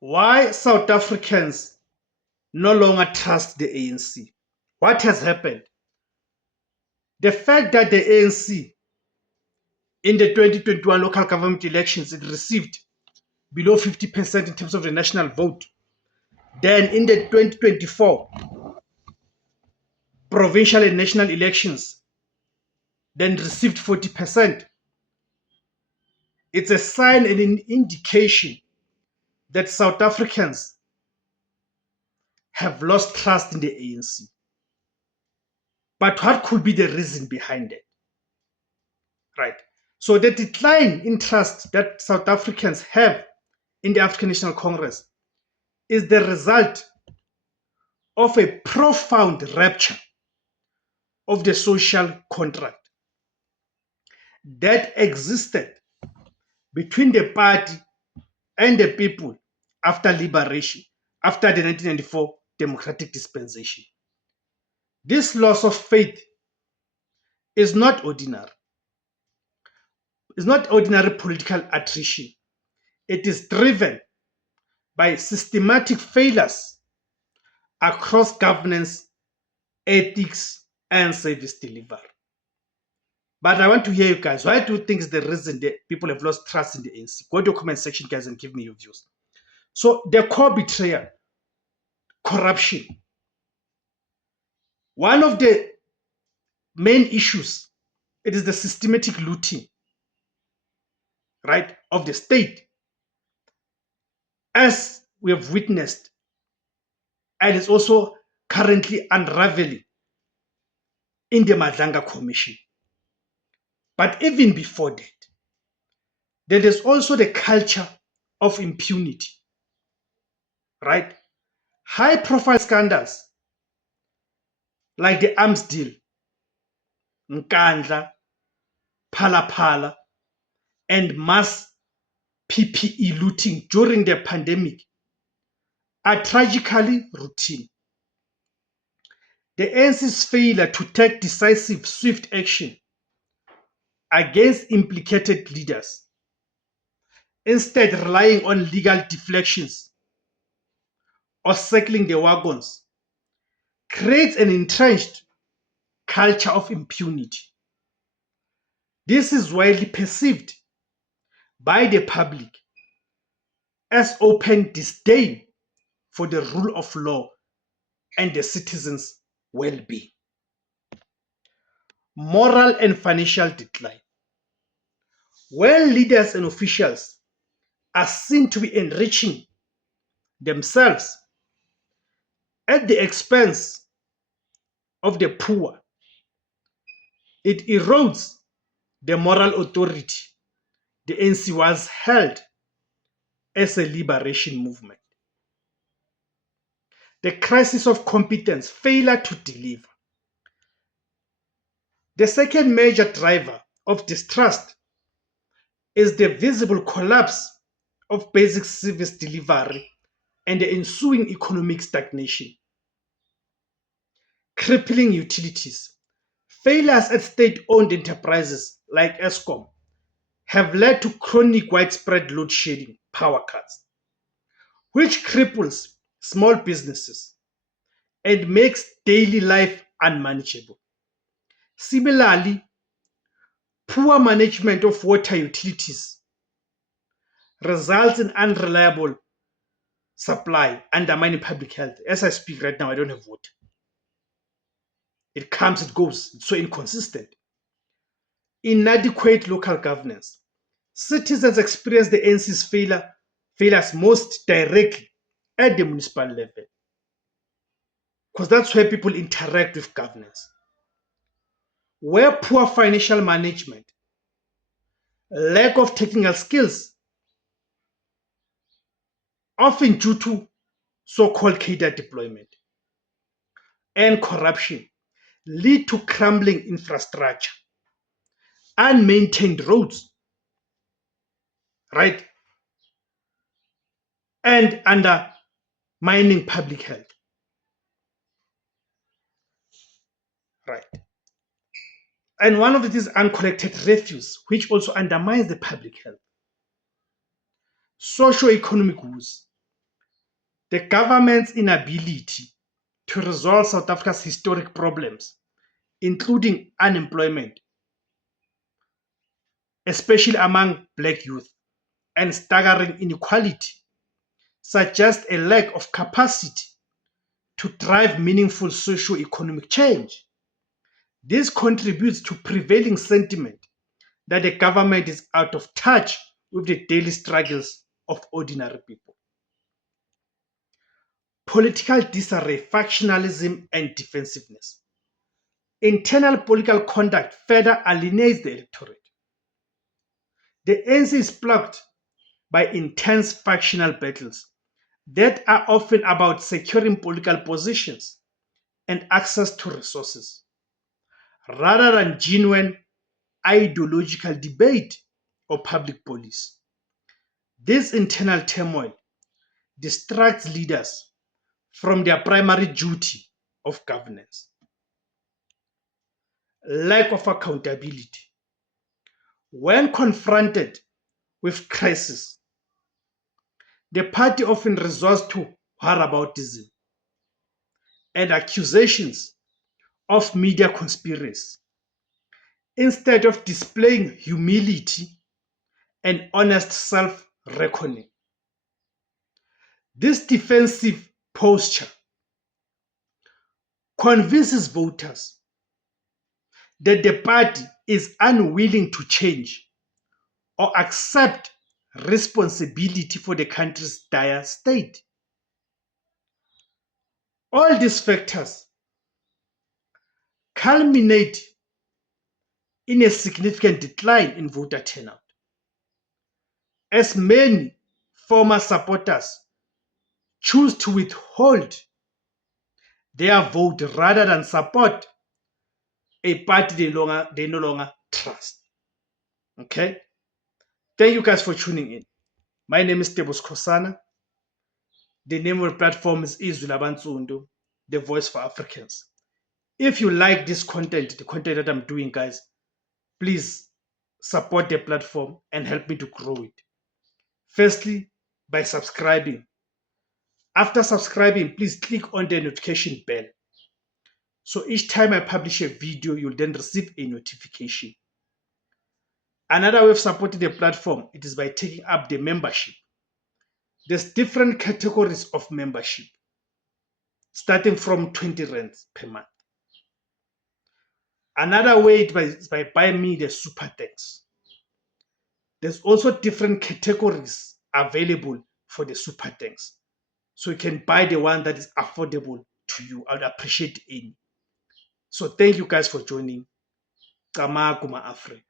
Why South Africans no longer trust the ANC? What has happened? The fact that the ANC in the 2021 local government elections it received below 50% in terms of the national vote. Then in the 2024 provincial and national elections, then received 40%. It's a sign and an indication that South Africans have lost trust in the ANC. But what could be the reason behind it? Right. So the decline in trust that South Africans have in the African National Congress is the result of a profound rupture of the social contract that existed between the party and the people after liberation, after the 1994 democratic dispensation. This loss of faith is not ordinary. It's not ordinary political attrition. It is driven by systematic failures across governance, ethics, and service delivery. But I want to hear you guys. Why do you think is the reason that people have lost trust in the ANC? Go to the comment section, guys, and give me your views. So the core betrayal, corruption. One of the main issues, it is the systematic looting, right, of the state, as we have witnessed, and it's also currently unraveling in the Madlanga Commission. But even before that, there is also the culture of impunity, right? High-profile scandals like the arms deal, Nkandla, Phala Phala, and mass PPE looting during the pandemic are tragically routine. The ANC's failure to take decisive, swift action against implicated leaders, instead relying on legal deflections or circling the wagons, creates an entrenched culture of impunity. This is widely perceived by the public as open disdain for the rule of law and the citizens' well-being. Moral and financial decline. When leaders and officials are seen to be enriching themselves at the expense of the poor, it erodes the moral authority the ANC was held as a liberation movement. The crisis of competence, failure to deliver. The second major driver of distrust is the visible collapse of basic service delivery and the ensuing economic stagnation. Crippling utilities. Failures at state-owned enterprises like Eskom have led to chronic widespread load shedding, power cuts, which cripples small businesses and makes daily life unmanageable. Similarly, poor management of water utilities results in unreliable supply, undermining public health. As I speak right now, I don't have water. It comes, it goes. It's so inconsistent. Inadequate local governance. Citizens experience the ANC's failures most directly at the municipal level, because that's where people interact with governance. Where poor financial management, lack of technical skills, often due to so-called cadre deployment, and corruption, lead to crumbling infrastructure, unmaintained roads, right, and undermining public health, right. And one of it is uncollected refuse, which also undermines the public health. Socio-economic woes. The government's inability to resolve South Africa's historic problems, including unemployment, especially among black youth, and staggering inequality, suggests a lack of capacity to drive meaningful socio-economic change. This contributes to prevailing sentiment that the government is out of touch with the daily struggles of ordinary people. Political disarray, factionalism, and defensiveness. Internal political conduct further alienates the electorate. The ANC is plagued by intense factional battles that are often about securing political positions and access to resources, rather than genuine ideological debate or public policy. This internal turmoil distracts leaders from their primary duty of governance. Lack of accountability. When confronted with crisis, the party often resorts to whataboutism and accusations of media conspiracy instead of displaying humility and honest self-reckoning. This defensive posture convinces voters that the party is unwilling to change or accept responsibility for the country's dire state. All these factors culminate in a significant decline in voter turnout, as many former supporters choose to withhold their vote rather than support a party they no longer trust. Okay? Thank you guys for tuning in. My name is Tebos Kosana. The name of the platform is Izwi Labansundu, the voice for Africans. If you like this content, the content that I'm doing, guys, please support the platform and help me to grow it. Firstly, by subscribing. After subscribing, please click on the notification bell. So each time I publish a video, you'll then receive a notification. Another way of supporting the platform, it is by taking up the membership. There's different categories of membership, starting from 20 rands per month. Another way is by buying me the super thanks. There's also different categories available for the super thanks. So you can buy the one that is affordable to you. I'd appreciate any. So thank you guys for joining. Kama Kuma Africa.